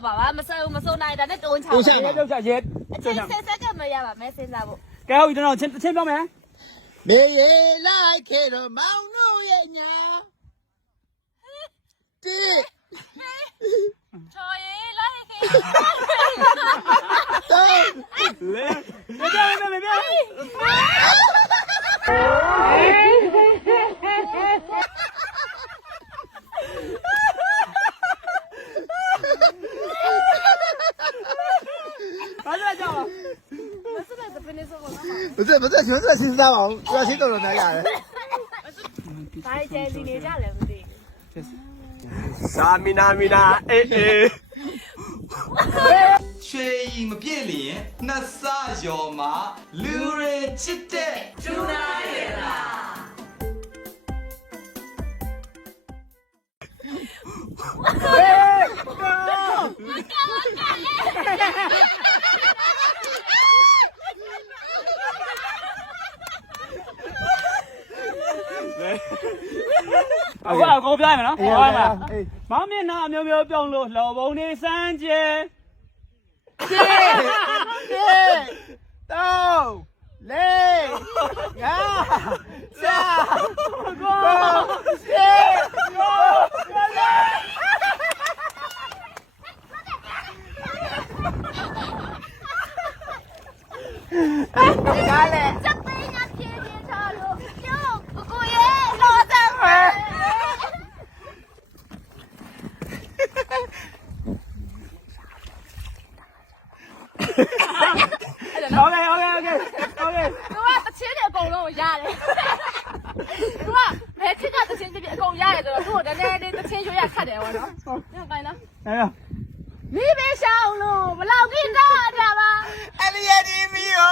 bảo mà sao mà sao này đã nét ôn chả gì đâu chả gì chả gì chả gì chả gì chả gì chả gì chả gì chả gì chả gì chả gì chả gì chả gì chả gì chả gì chả gì chả gì chả gì chả gì chả gì chả 不是不是，肯定是我了嘛！不是新三毛，那俩人。再见，今天真累，就是。啥米那，米那，哎哎。欢迎变脸，那是小马，努力期待，祝你快乐。啊，我我表演完了，表演完。旁边那苗苗表露老翁的三姐。姐，姐，到嘞，呀，下，过，姐，过，过来。哎，干嘞！OK OK OK OK 嗯。哥 把前面狗弄下来。哥，没其他，就先这边狗下来得了。哥，咱俩这这前脚也差点完了。嗯，哪块呢？哪呀、哎？你别笑喽，我老公在呢吧？哎，你也没。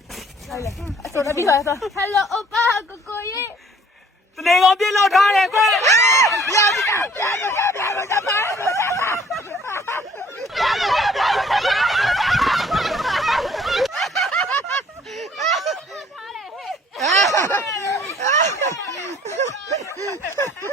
hello，欧巴哥哥耶！是哪个别老长的，过来！啊！